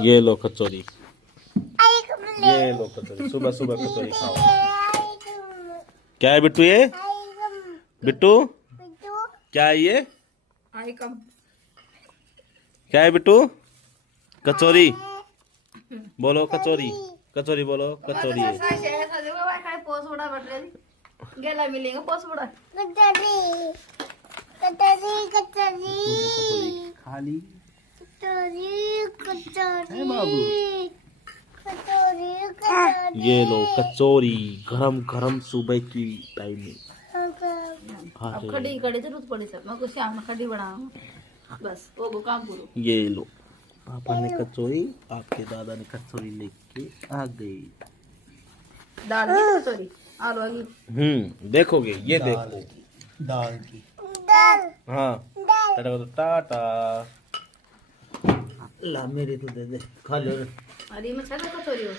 ये लो कचौरी, ये लो कचौरी, सुबह सुबह कचौरी खाओ। क्या है बिट्टू ये? बिट्टू क्या है ये? क्या है बिट्टू? कचौरी बोलो, कचौरी कचौरी बोलो, कचौरी है। गेला मिलेगा पोस बड़ा खाली कचौरी बाबू, ये लो कचौरी, गरम गरम सुबह की टाइम में। अब खड़ी कड़ी जरूरत पड़ी सर मैं कुछ शाम में खड़ी बनाऊं बस वो काम करो। ये लो, पापा ने कचौरी, आपके दादा ने कचौरी लेके आ गई। दाल की कचौरी आलू वाली देखोगे, ये देखो दाल की हाँ। टाटा टाटा, ला मेरे तो दे दे, खा लो। अरे मैं चलो कचौरी हो